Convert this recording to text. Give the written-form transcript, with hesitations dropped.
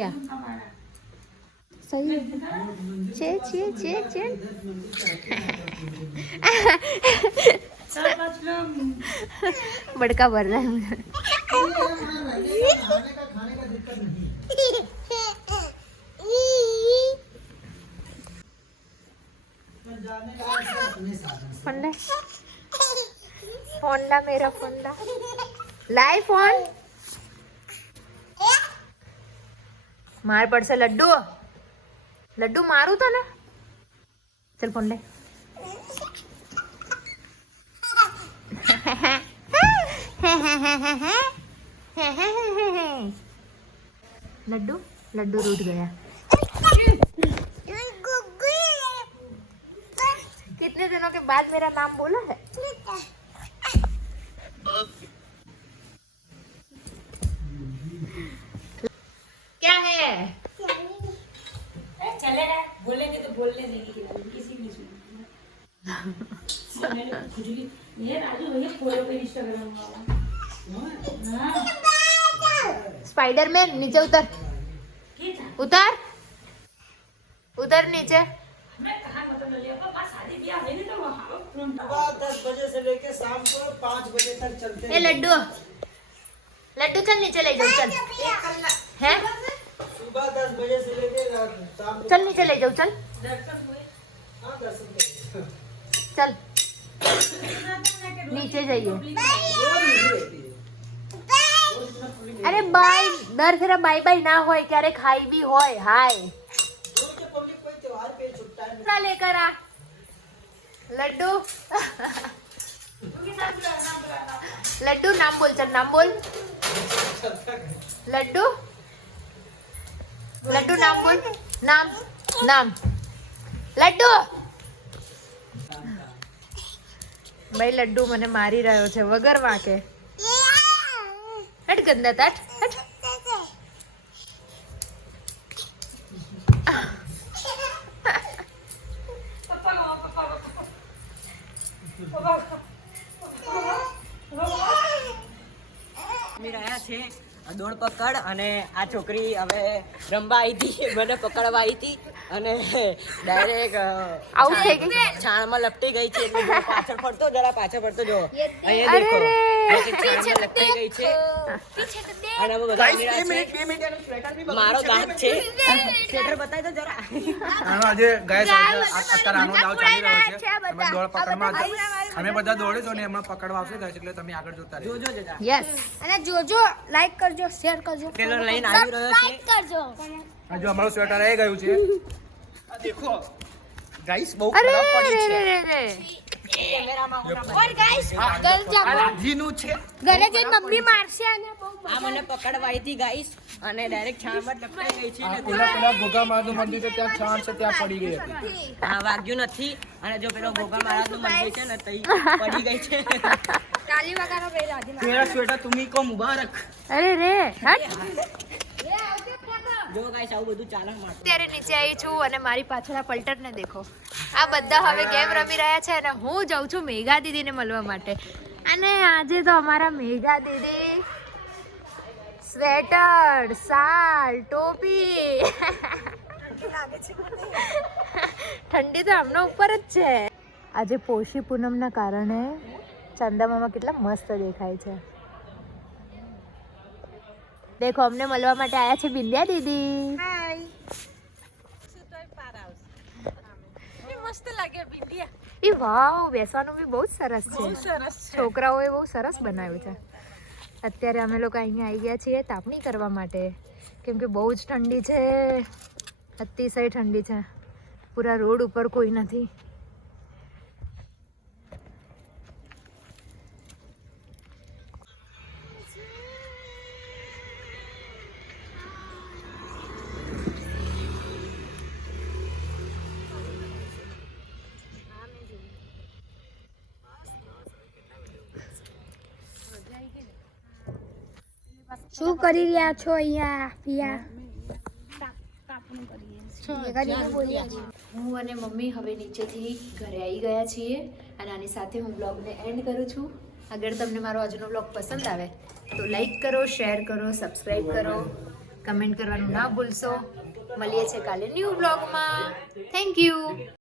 क्या सही चे चे चे चे बड़का भर रहा है मुझे। फोंडा फोंडा मेरा फोंडा लाइव फोन मार पड़से लड्डू लड्डू मारू था ना चल फोन ले लड्डू लड्डू रूठ गया। कितने दिनों के बाद मेरा नाम बोला है। क्या है चलेगा बोलेंगे तो बोलने देंगे किसी की नहीं सुनेगी। ये राजू भैया फॉलो पे इंस्टाग्राम वाला स्पाइडरमैन नीचे उतर उतर उतर नीचे। मैं कहा मतलब ले पापा शादी ब्याह है नहीं तो वहां सुबह 10 बजे से लेके शाम को 5 बजे तक चलते ए लड्डू लड्डू चल नीचे ले जाओ चल है सुबह 10 बजे से लेके शाम को चल नीचे ले जाओ चल हाँ, दर्शन करो। चल नीचे जाइए। अरे बाय दर फेरा बाय बाय ना होय क्यारे खाई भी होय हाय लेकर आ लड्डू लड्डू नाम बोल चल नाम बोल लड्डू लड्डू नाम बोल नाम नाम लड्डू भाई लड्डू મને મારી રહ્યો છે વગર વાકે હટ ગંદા તાટ હટ રહ્યા છે દોડ પકડ અને આ છોકરી હવે રમવા આવી હતી મને પકડવા આવી હતી અને ડાયરેક્ટ આઉટ થઈ ગઈ છાણમાં લપટી ગઈ છે એટલે જો પાછળ ફરતો જરા પાછળ ફરતો જો અહીંયા દેખો છાણમાં લપટી ગઈ છે અને અમે બધા મારો દાંત છે સ્વેટર બતાવી દો જરા આજે ગાઈસ અત્યારે આનો દાવ ચાલી રહ્યો છે અમે દોડ પકડમાં અમે બધા દોડીશું ને એમાં પકડવા આવશે ગાઈસ એટલે તમે આગળ જોતા રહેજો જોજો જરા યસ અને જોજો લાઈક કરજો શેર કરજો પેલો લઈને આવી રહ્યો છે કરજો આ જો અમારું સ્વેટર આવી ગયું છે આ દેખો ગાઈસ બહુ અરે ખરાબ પડી છે રે રે ઓર ગાઈસ ઘર જા આ રાજીનું છે ઘરે જઈને મમ્મી મારશે અને બહુ આ મને પકડવા આવી હતી ગાઈસ અને ડાયરેક્ટ છાણમાં લપટાઈ ગઈ છે ને પેલા ગોગા મહારાજનું મંદિર છે ત્યાં છાણ છે ત્યાં પડી ગઈ હતી આ વાગ્યું નથી અને જો પેલો ગોગા મહારાજનું મંદિર છે ને તઈ પડી ગઈ છે તાલી વગાડો બે રાજી तेरा स्वेटर तुम्ही को मुबारक અરે રે હટ જો ગાઈસ આવું બધું ચાલે માટે અત્યારે નીચે આવી છું અને મારી પાછળના પલટરને દેખો આ બધા હવે ગેમ રમી રહ્યા છે અને હું જાઉં છું મેઘા દીદીને મળવા માટે અને આજે તો અમારા મેઘા દીદી સ્વેટર શાલ ટોપી ઠંડી તો હમણાં ઉપર જ છે આજે પોષી પૂનમના કારણે ચંદા મામા કેટલા મસ્ત દેખાય છે દેખો અમને મળવા માટે આયા છે બિંદિયા દીદી मस्त लगे बिंदिया એ વાવ બેસવાનું બી બહુ જ સરસ છે છોકરાઓએ બહુ સરસ બનાવ્યું છે અત્યારે અમે લોકો અહીંયા આવી ગયા છીએ તાપણી કરવા માટે કેમ કે બહુ જ ઠંડી છે અતિશય ઠંડી છે પૂરા રોડ ઉપર કોઈ નથી શું કરી રહ્યા છો અહીંયા પિયા હું અને મમ્મી હવે નીચેથી ઘરે આવી ગયા છીએ અને આની સાથે હું બ્લોગને એન્ડ કરું છું અગર તમને મારો આજનો બ્લોગ પસંદ આવે તો લાઈક કરો શેર કરો સબસ્ક્રાઈબ કરો કમેન્ટ કરવાનું ના ભૂલશો. મળીએ છીએ કાલે ન્યૂ બ્લોગમાં. Thank you.